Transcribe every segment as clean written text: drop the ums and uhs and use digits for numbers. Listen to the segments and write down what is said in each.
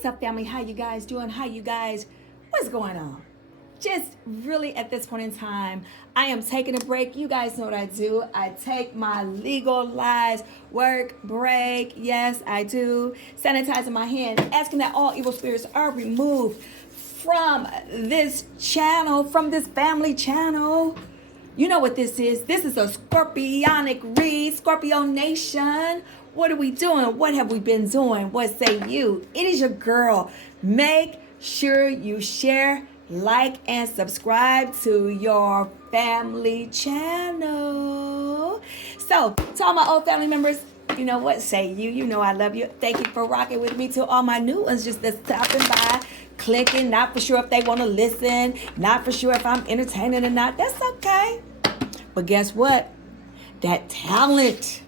What's up, family? How you guys doing? What's going on? Just really at this point in time, I am taking a break. You guys know what I do. I take my legalized work break. Yes, I do. Sanitizing my hands, asking that all evil spirits are removed from this channel, from this family channel. You know what this is. This is a Scorpionic read, Scorpio Nation. What are we doing? What have we been doing? What say you? It is your girl. Make sure you share, like, and subscribe to your family channel. So, to all my old family members, you know what say you? You know I love you. Thank you for rocking with me. To all my new ones just stopping by, clicking, not for sure if they want to listen, not for sure if I'm entertaining or not. That's okay. But guess what? That talent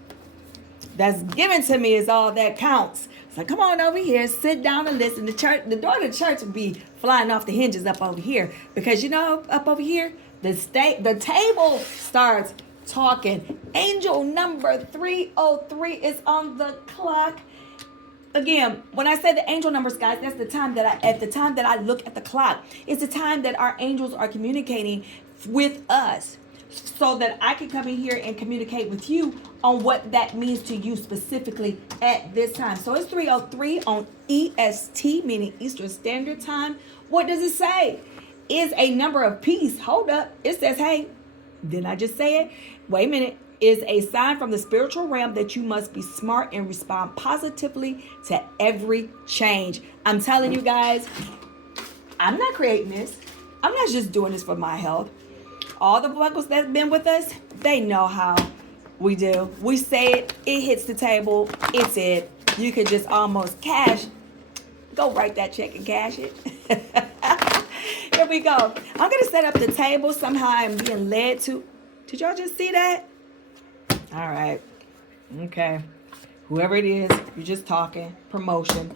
that's given to me is all that counts. So come on over here, sit down and listen. The door to the church will be flying off the hinges up over here. Because you know, up over here, the table starts talking. Angel number 303 is on the clock. Again, when I say the angel numbers, guys, that's the time that I look at the clock. It's the time that our angels are communicating with us, so that I can come in here and communicate with you on what that means to you specifically at this time. So it's 3:03 on EST, meaning Eastern Standard Time. What does it say? Is a number of peace. Hold up. It says, hey, didn't I just say it? Wait a minute. Is a sign from the spiritual realm that you must be smart and respond positively to every change. I'm telling you guys, I'm not creating this. I'm not just doing this for my health. All the buckles that's been with us, they know how we do. We say it, it hits the table, it's it. You could just almost go write that check and cash it. Here we go. I'm going to set up the table. Somehow I'm being led to. Did y'all just see that? All right. Okay. Whoever it is, you're just talking. Promotion.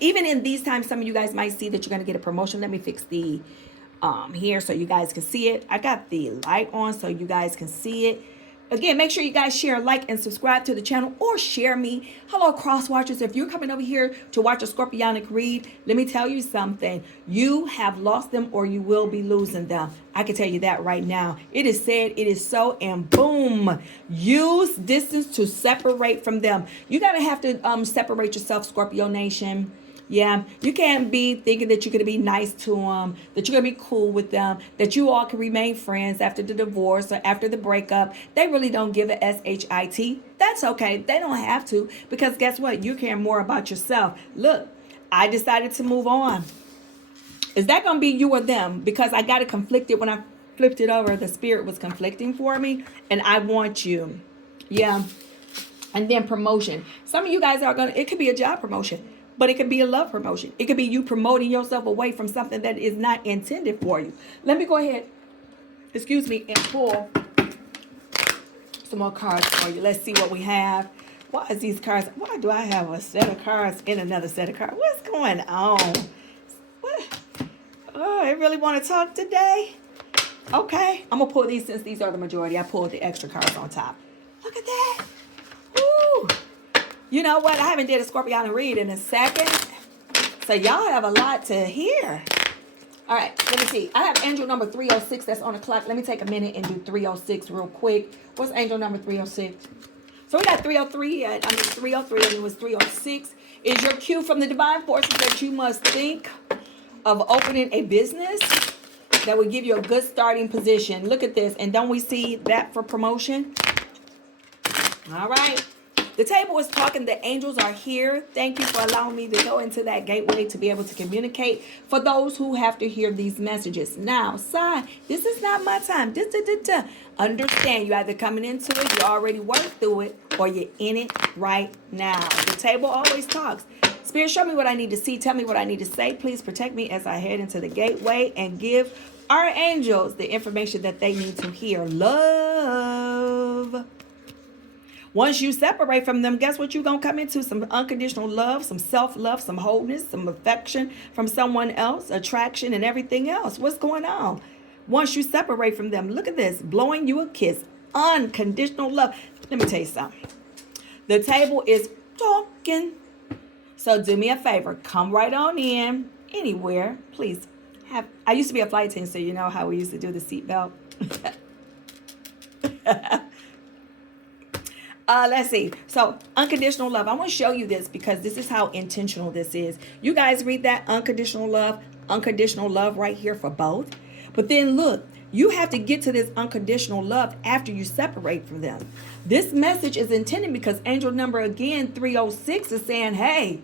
Even in these times, some of you guys might see that you're going to get a promotion. Let me fix the here so you guys can see it. I got the light on so you guys can see it. Again, make sure you guys share, like, and subscribe to the channel, or share me. Hello, cross watchers. If you're coming over here to watch a Scorpionic read, let me tell you something. You have lost them, or you will be losing them. I can tell you that right now. It is said, it is so, and boom. Use distance to separate from them. You gotta have to separate yourself, Scorpio Nation. Yeah, you can't be thinking that you're going to be nice to them, that you're going to be cool with them, that you all can remain friends after the divorce or after the breakup. They really don't give a SHIT. That's okay. They don't have to, because guess what? You care more about yourself. Look, I decided to move on. Is that going to be you or them? Because I got it conflicted when I flipped it over. The spirit was conflicting for me, and I want you. Yeah. And then promotion. Some of you guys are going to, it could be a job promotion. But it could be a love promotion. It could be you promoting yourself away from something that is not intended for you. Let me go ahead, and pull some more cards for you. Let's see what we have. Why do I have a set of cards in another set of cards? What's going on? What? Oh, I really want to talk today? Okay. I'm going to pull these since these are the majority. I pulled the extra cards on top. Look at that. Woo. You know what? I haven't did a Scorpionic read in a second. So y'all have a lot to hear. All right, let me see. I have angel number 306 that's on the clock. Let me take a minute and do 306 real quick. What's angel number 306? So we got 303. 303, and it was 306. Is your cue from the divine forces that you must think of opening a business that would give you a good starting position. Look at this. And don't we see that for promotion? All right. The table is talking. The angels are here. Thank you for allowing me to go into that gateway to be able to communicate for those who have to hear these messages. Now, sign, this is not my time. Understand, you either coming into it, you already worked through it, or you're in it right now. The table always talks. Spirit, show me what I need to see. Tell me what I need to say. Please protect me as I head into the gateway and give our angels the information that they need to hear. Love. Once you separate from them, guess what you're going to come into? Some unconditional love, some self-love, some wholeness, some affection from someone else, attraction, and everything else. What's going on? Once you separate from them, look at this. Blowing you a kiss. Unconditional love. Let me tell you something. The table is talking. So do me a favor. Come right on in. Anywhere. Please. I used to be a flight attendant, so you know how we used to do the seatbelt. Let's see. So unconditional love. I want to show you this because this is how intentional this is. You guys read that unconditional love right here for both. But then look, you have to get to this unconditional love after you separate from them. This message is intended because angel number again 306 is saying, hey,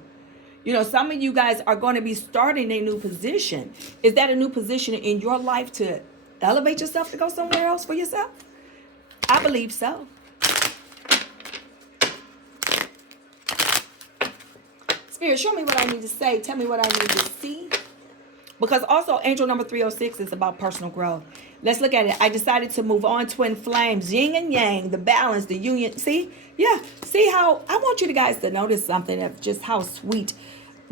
you know, some of you guys are going to be starting a new position. Is that a new position in your life to elevate yourself to go somewhere else for yourself? I believe so. Spirit, show me what I need to say. Tell me what I need to see. Because also angel number 306 is about personal growth. Let's look at it. I decided to move on. Twin flames, yin and yang, the balance, the union. See? Yeah. See how I want you guys to notice something of just how sweet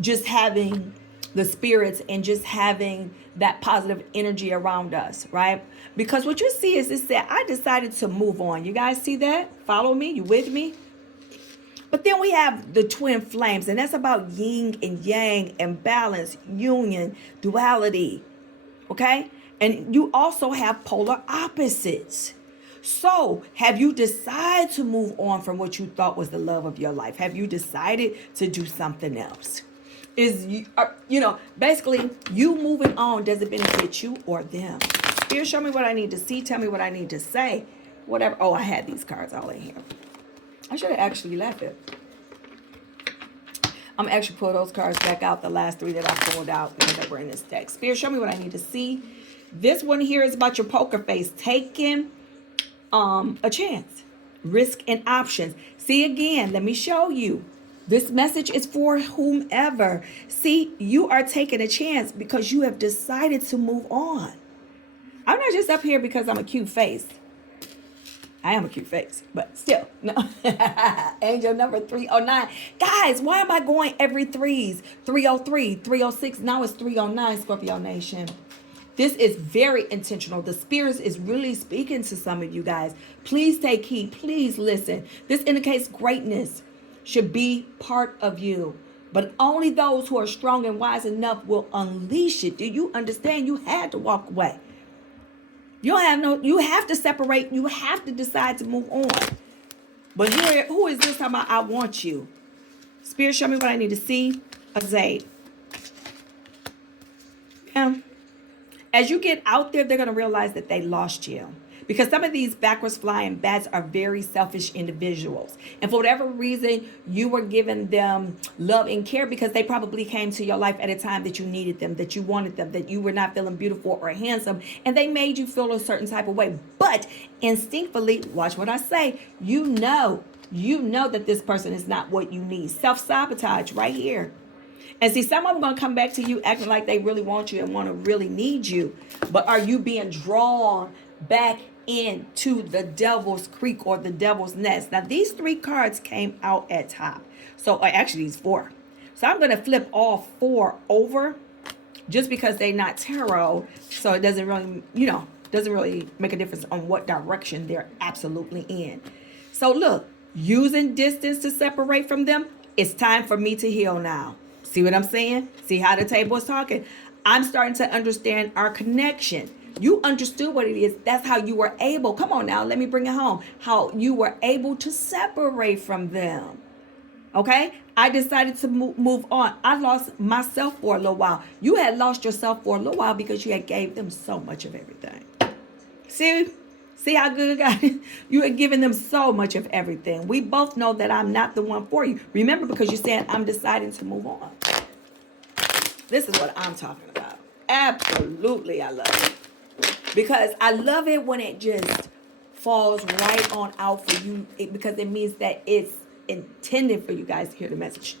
just having the spirits and just having that positive energy around us, right? Because what you see is this that I decided to move on. You guys see that? Follow me? You with me? But then we have the twin flames, and that's about yin and yang and balance, union, duality, okay? And you also have polar opposites. So have you decided to move on from what you thought was the love of your life? Have you decided to do something else? Basically, you moving on, does it benefit you or them? Spirit, show me what I need to see. Tell me what I need to say. Whatever. Oh, I had these cards all in here. I should have actually left it. I'm actually pull those cards back out, the last three that I pulled out because they were in this deck. Spirit, show me what I need to see. This one here is about your poker face, taking a chance, risk and options. See again, let me show you. This message is for whomever. See, you are taking a chance because you have decided to move on. I'm not just up here because I'm a cute face. I am a cute face, but still, no. Angel number 309. Guys, why am I going every threes? 303, 306, now it's 309, Scorpio Nation. This is very intentional. The Spirit is really speaking to some of you guys. Please take heed. Please listen. This indicates greatness should be part of you. But only those who are strong and wise enough will unleash it. Do you understand? You had to walk away. You have to separate. You have to decide to move on. But who is this talking about? I want you. Spirit, show me what I need to see. Azade. Yeah. As you get out there, they're going to realize that they lost you. Because some of these backwards flying bats are very selfish individuals. And for whatever reason, you were giving them love and care because they probably came to your life at a time that you needed them, that you wanted them, that you were not feeling beautiful or handsome. And they made you feel a certain type of way. But instinctively, watch what I say, you know that this person is not what you need. Self-sabotage right here. And see, some of them are going to come back to you acting like they really want you and want to really need you. But are you being drawn back into the devil's creek or the devil's nest? Now, these three cards came out at top. So, actually, these four. So, I'm going to flip all four over just because they're not tarot. So, it doesn't really, make a difference on what direction they're absolutely in. So, look, using distance to separate from them, it's time for me to heal now. See what I'm saying? See how the table is talking? I'm starting to understand our connection. You understood what it is. That's how you were able. Come on now, let me bring it home. How you were able to separate from them. Okay? I decided to move on. I lost myself for a little while. You had lost yourself for a little while because you had gave them so much of everything. See how good God is? You had given them so much of everything. We both know that I'm not the one for you. Remember, because you're saying I'm deciding to move on. This is what I'm talking about. Absolutely, I love it. Because I love it when it just falls right on out for you. Because it means that it's intended for you guys to hear the message.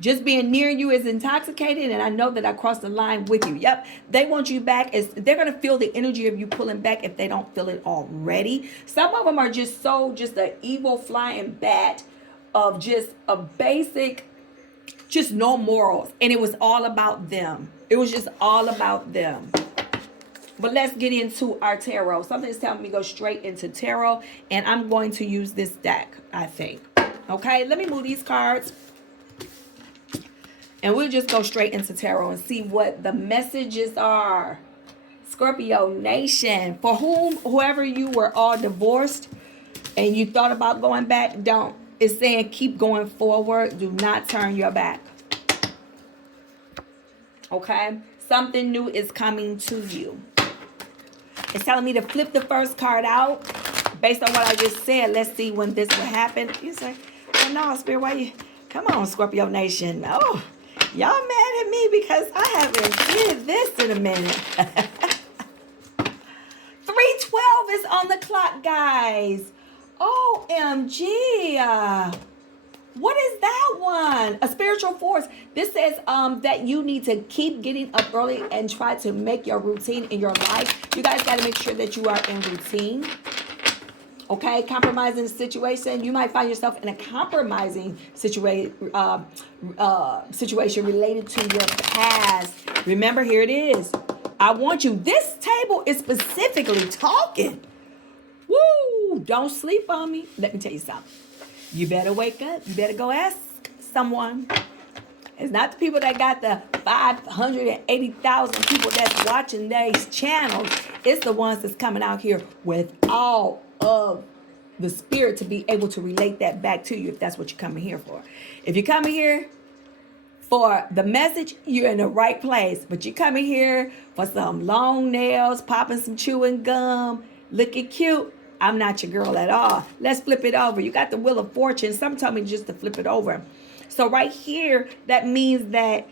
Just being near you is intoxicating, and I know that I crossed the line with you. Yep, they want you back. They're going to feel the energy of you pulling back if they don't feel it already. Some of them are just an evil flying bat of just a basic, just no morals. And it was all about them. It was just all about them. But let's get into our tarot. Something's telling me go straight into tarot, and I'm going to use this deck, I think. Okay, let me move these cards. And we'll just go straight into tarot and see what the messages are. Scorpio Nation, for whoever you were all divorced and you thought about going back, don't. It's saying keep going forward. Do not turn your back. Okay? Something new is coming to you. It's telling me to flip the first card out. Based on what I just said, let's see when this will happen. You say, oh no, Spirit, why you? Come on, Scorpio Nation. Oh, y'all mad at me because I haven't did this in a minute. 3:12 is on the clock, guys. OMG. What is that one? A spiritual force. This says that you need to keep getting up early and try to make your routine in your life. You guys got to make sure that you are in routine. Okay, compromising situation. You might find yourself in a compromising situation related to your past. Remember, here it is. I want you. This table is specifically talking. Woo! Don't sleep on me. Let me tell you something. You better wake up. You better go ask someone. It's not the people that got the 580,000 people that's watching these channels. It's the ones that's coming out here with all of the spirit to be able to relate that back to you if that's what you're coming here for. If you're coming here for the message, you're in the right place. But you're coming here for some long nails, popping some chewing gum, looking cute. I'm not your girl at all. Let's flip it over. You got the Wheel of Fortune. Some told me just to flip it over. So right here, that means that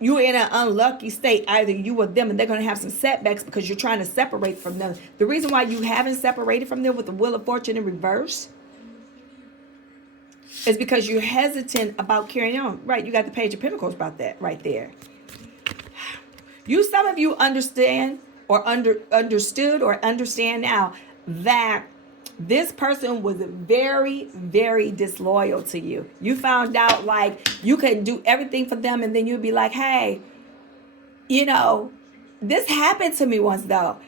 you're in an unlucky state. Either you or them, and they're going to have some setbacks because you're trying to separate from them. The reason why you haven't separated from them with the Wheel of Fortune in reverse is because you're hesitant about carrying on. Right, you got the Page of Pentacles about that right there. Some of you understand or understood or understand now that this person was very, very disloyal to you. You found out like you could do everything for them, and then you'd be like, hey, this happened to me once though.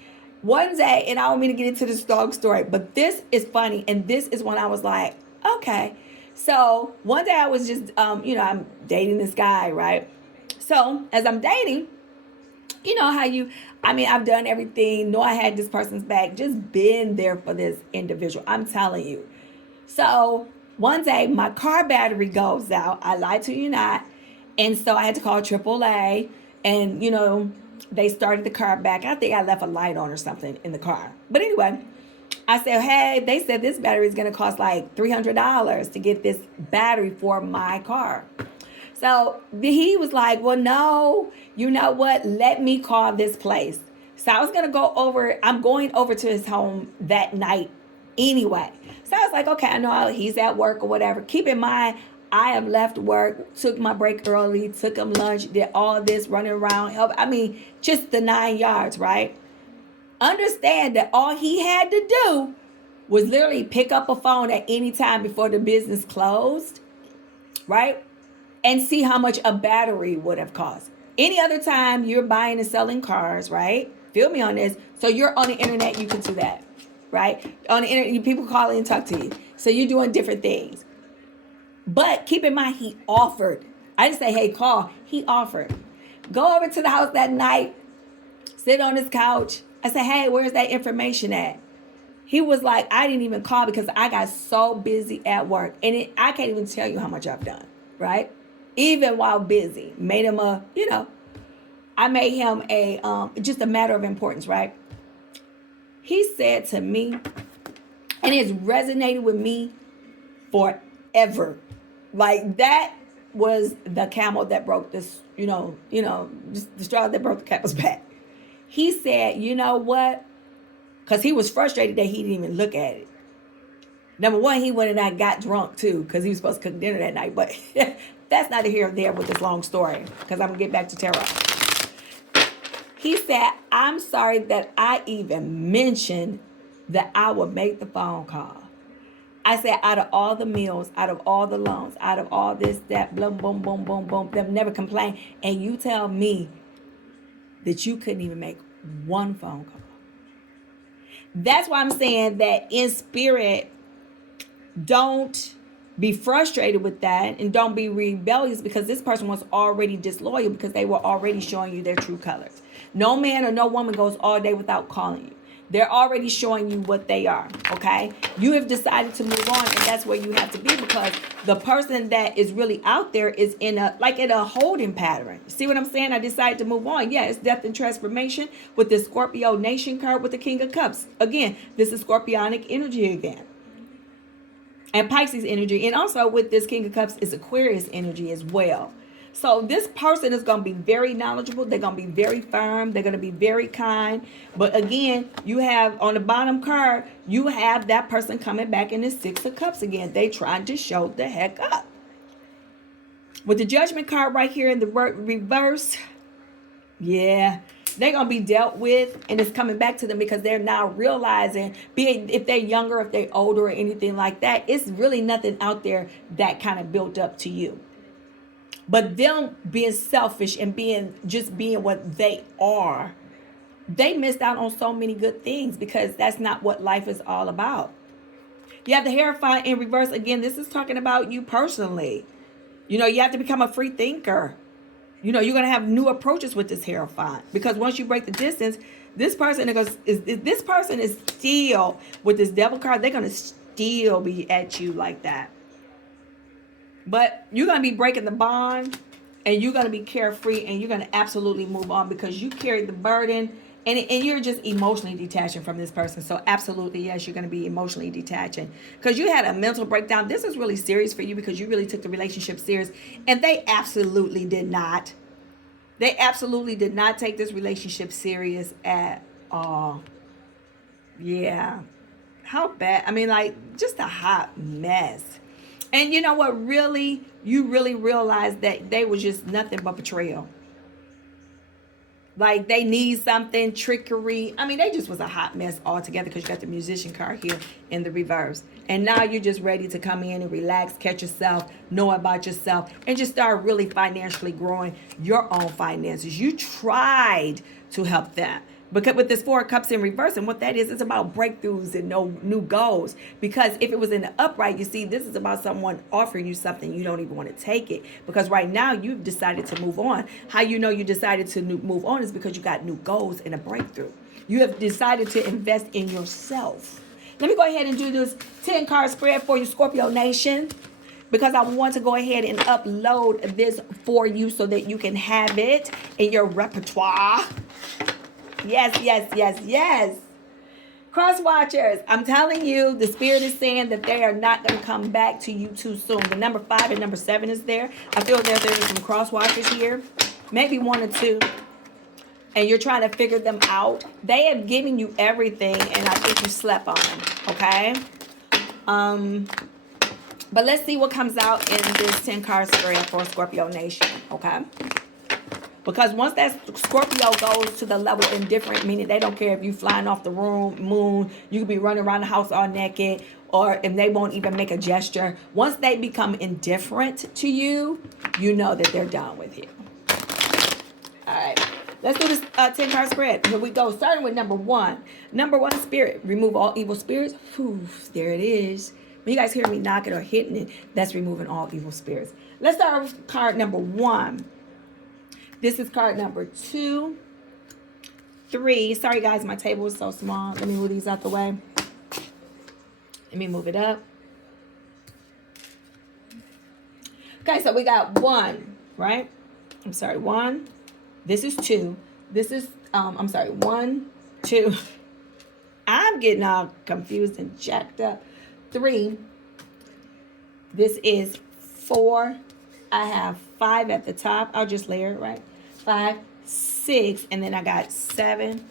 One day, and I don't mean to get into this dog story, but this is funny, and this is when I was like, okay. So one day I was just, I'm dating this guy, right? So as I'm dating, you know how I've done everything, know I had this person's back, just been there for this individual. I'm telling you. So one day my car battery goes out. I lied to you not. And so I had to call AAA, and, they started the car back. I think I left a light on or something in the car. But anyway, I said, hey, they said this battery is going to cost like $300 to get this battery for my car. So he was like, well, no, you know what? Let me call this place. So I was going to I'm going over to his home that night anyway. So I was like, okay, I know he's at work or whatever. Keep in mind, I have left work, took my break early, took him lunch, did all this running around, just the 9 yards, right? Understand that all he had to do was literally pick up a phone at any time before the business closed, right? And see how much a battery would have cost. Any other time you're buying and selling cars, right? Feel me on this. So you're on the internet, you can do that, right? On the internet, people call in and talk to you. So you're doing different things. But keep in mind, he offered. I didn't say, hey, call. He offered. Go over to the house that night, sit on his couch. I said, hey, where's that information at? He was like, I didn't even call because I got so busy at work. And I can't even tell you how much I've done, right? Even while busy. Made him I made him just a matter of importance, right? He said to me, and it's resonated with me forever. Like that was the camel that broke this, just the straw that broke the camel's back. He said, you know what? Because he was frustrated that he didn't even look at it. Number one, he went and I got drunk too because he was supposed to cook dinner that night. But that's neither here or there with this long story because I'm going to get back to tarot. He said, I'm sorry that I even mentioned that I would make the phone call. I said, out of all the meals, out of all the loans, out of all this, that, boom, boom, boom, boom, boom, they've never complained. And you tell me that you couldn't even make one phone call. That's why I'm saying that in spirit, don't be frustrated with that, and don't be rebellious, because this person was already disloyal because they were already showing you their true colors. No man or no woman goes all day without calling you. They're already showing you what they are, okay? You have decided to move on, and that's where you have to be, because the person that is really out there is in a holding pattern. See what I'm saying? I decided to move on. Yeah, it's death and transformation with the Scorpio Nation card with the King of Cups. Again, this is Scorpionic energy again. And Pisces energy. And also with this King of Cups is Aquarius energy as well. So this person is going to be very knowledgeable. They're going to be very firm. They're going to be very kind. But again, you have on the bottom card, you have that person coming back in the Six of Cups again. They trying to show the heck up. With the Judgment card right here in the reverse, yeah, they're going to be dealt with, and it's coming back to them because they're now realizing, if they're younger, if they're older or anything like that, it's really nothing out there that kind of built up to you. But them being selfish and being what they are, they missed out on so many good things, because that's not what life is all about. You have the Hierophant in reverse. Again, this is talking about you personally. You know, you have to become a free thinker. You know, you're going to have new approaches with this Hierophant, because once you break the distance, this person is still, with this Devil card, they're going to still be at you like that. But you're going to be breaking the bond, and you're going to be carefree, and you're going to absolutely move on, because you carry the burden, and you're just emotionally detaching from this person. So absolutely, yes, you're going to be emotionally detaching, because you had a mental breakdown. This is really serious for you, because you really took the relationship serious, and they absolutely did not. They absolutely did not take this relationship serious at all. Yeah. How bad? I mean, like, just a hot mess. And you know what? You really realized that they was just nothing but betrayal. Like, they need something, trickery. I mean, they just was a hot mess altogether, because you got the Musician card here in the reverse. And now you're just ready to come in and relax, catch yourself, know about yourself, and just start really financially growing your own finances. You tried to help them. Because with this Four of Cups in reverse, and what that is, it's about breakthroughs and no new goals. Because if it was in the upright, you see, this is about someone offering you something, you don't even want to take it. Because right now, you've decided to move on. How you know you decided to move on is because you got new goals and a breakthrough. You have decided to invest in yourself. Let me go ahead and do this 10-card spread for you, Scorpio Nation, because I want to go ahead and upload this for you so that you can have it in your repertoire. Yes, yes, yes, yes. Cross watchers, I'm telling you, the spirit is saying that they are not going to come back to you too soon. The number 5 and number 7 is there. I feel that there's some cross watchers here, maybe 1 or 2, and you're trying to figure them out. They have given you everything, and I think you slept on them, okay? But let's see what comes out in this 10-card spread for Scorpio Nation, okay? Because once that Scorpio goes to the level indifferent, meaning they don't care if you flying off the moon, you could be running around the house all naked, or if they won't even make a gesture. Once they become indifferent to you, you know that they're done with you. All right. Let's do this 10-card spread. Here we go. Starting with number 1. Number 1, spirit. Remove all evil spirits. Whew, there it is. When you guys hear me knocking or hitting it, that's removing all evil spirits. Let's start with card number 1. This is card number 2, 3. Sorry, guys, my table is so small. Let me move these out the way. Let me move it up. Okay, so we got 1, right? I'm sorry, 1. This is 2. This is, 1, 2. I'm getting all confused and jacked up. 3. This is 4. I have 5 at the top. I'll just layer it, right? 5, 6, and then I got 7,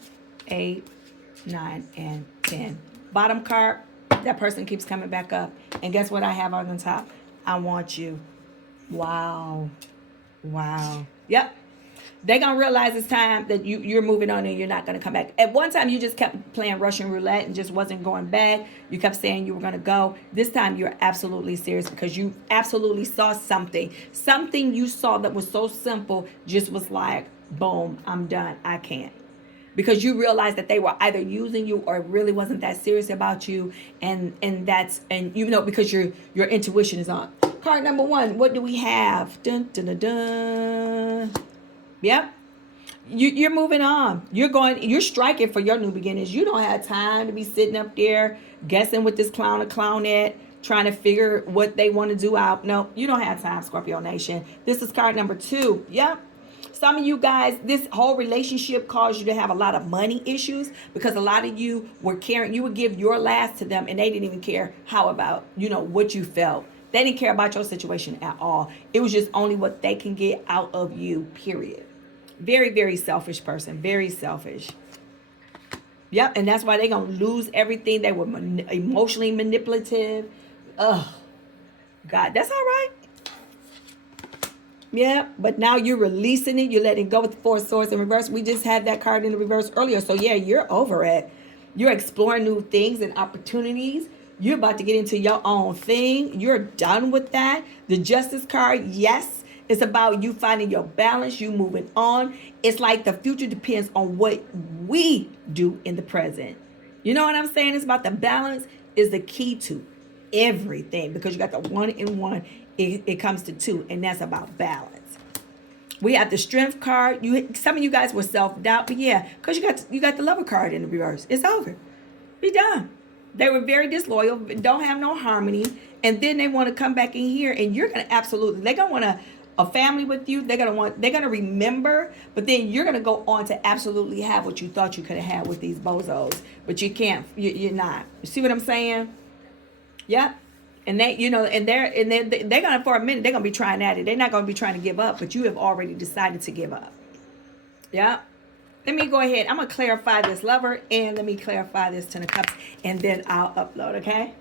8, 9, and 10. Bottom card, that person keeps coming back up. And guess what I have on the top? I want you. Wow. Wow. Yep. They're going to realize it's time that you're moving on and you're not going to come back. At one time, you just kept playing Russian roulette and just wasn't going back. You kept saying you were going to go. This time, you're absolutely serious because you absolutely saw something. Something you saw that was so simple just was like, boom, I'm done. I can't. because you realize that they were either using you or really wasn't that serious about you, and you know, because your intuition is on. Card number 1, what do we have? Dun, dun, dun, dun. Yep. You're moving on. You're striking for your new beginnings. You don't have time to be sitting up there guessing with this clown or clownette, trying to figure what they want to do out. No, you don't have time, Scorpio Nation. This is card number 2. Yep. Some of you guys, this whole relationship caused you to have a lot of money issues because a lot of you were caring. You would give your last to them and they didn't even care how about, you know, what you felt. They didn't care about your situation at all. It was just only what they can get out of you, period. Very, very selfish person. Very selfish. Yep. And that's why they're going to lose everything. They were emotionally manipulative. Ugh. God, that's all right. Yeah. But now you're releasing it. You're letting go with the 4 swords in reverse. We just had that card in the reverse earlier. So yeah, you're over it. You're exploring new things and opportunities. You're about to get into your own thing. You're done with that. The Justice card, yes. It's about you finding your balance, you moving on. It's like the future depends on what we do in the present. You know what I'm saying? It's about the balance is the key to everything, because you got the 1 and 1. It comes to 2, and that's about balance. We have the Strength card. Some of you guys were self-doubt, but yeah, because you got the Lover card in the reverse. It's over. Be done. They were very disloyal, don't have no harmony, and then they want to come back in here, and you're gonna they're gonna want a family with you. They're gonna remember, but then you're gonna go on to absolutely have what you thought you could have had with these bozos, but you can't. You're not. You see what I'm saying? Yep. And they, you know, and they're gonna, for a minute, they're gonna be trying at it. They're not gonna be trying to give up, but you have already decided to give up. Yep. Let me go ahead. I'm gonna clarify this Lover, and let me clarify this Ten of Cups, and then I'll upload. Okay.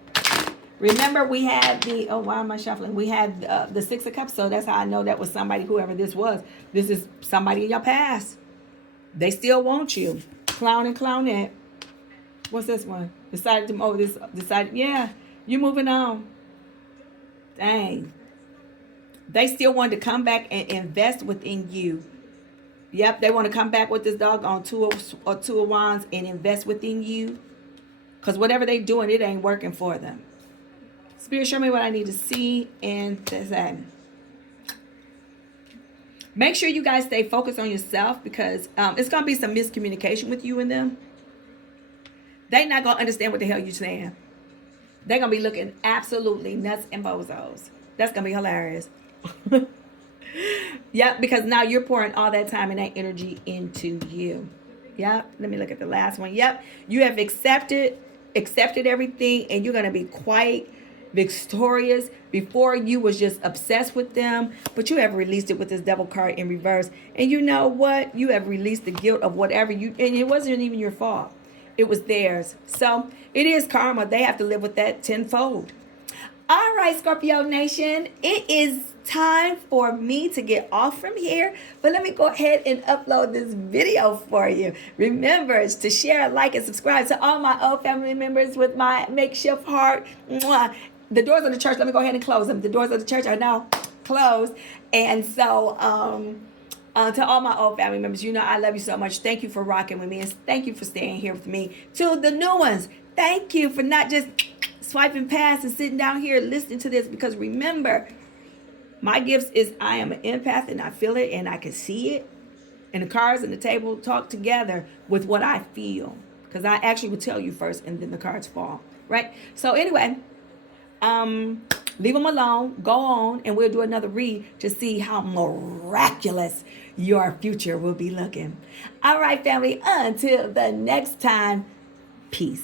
Remember, we had the, oh, why am I shuffling? We had the 6 of Cups, so that's how I know that was somebody, whoever this was. This is somebody in your past. They still want you. Clown and clownette. What's this one? Decided, yeah, you're moving on. Dang. They still want to come back and invest within you. Yep, they want to come back with this doggone two of Wands and invest within you. Because whatever they're doing, it ain't working for them. Spirit, show me what I need to see and to say. Make sure you guys stay focused on yourself, because it's going to be some miscommunication with you and them. They're not going to understand what the hell you're saying. They're going to be looking absolutely nuts and bozos. That's going to be hilarious. Yep, because now you're pouring all that time and that energy into you. Yep, let me look at the last one. Yep, you have accepted everything, and you're going to be quite victorious. Before, you was just obsessed with them, but you have released it with this Devil card in reverse. And you know what? You have released the guilt of whatever and it wasn't even your fault. It was theirs. So it is karma. They have to live with that tenfold. All right, Scorpio Nation, it is time for me to get off from here, but let me go ahead and upload this video for you. Remember to share, like, and subscribe to all my old family members with my makeshift heart. Mwah. The doors of the church, let me go ahead and close them. The doors of the church are now closed. And so to all my old family members, you know I love you so much. Thank you for rocking with me, and thank you for staying here with me. To the new ones, thank you for not just swiping past and sitting down here listening to this, because remember, my gifts is I am an empath, and I feel it and I can see it. And the cards and the table talk together with what I feel, because I actually will tell you first and then the cards fall, right? So anyway, leave them alone, go on, and we'll do another read to see how miraculous your future will be looking. All right, family, until the next time, peace.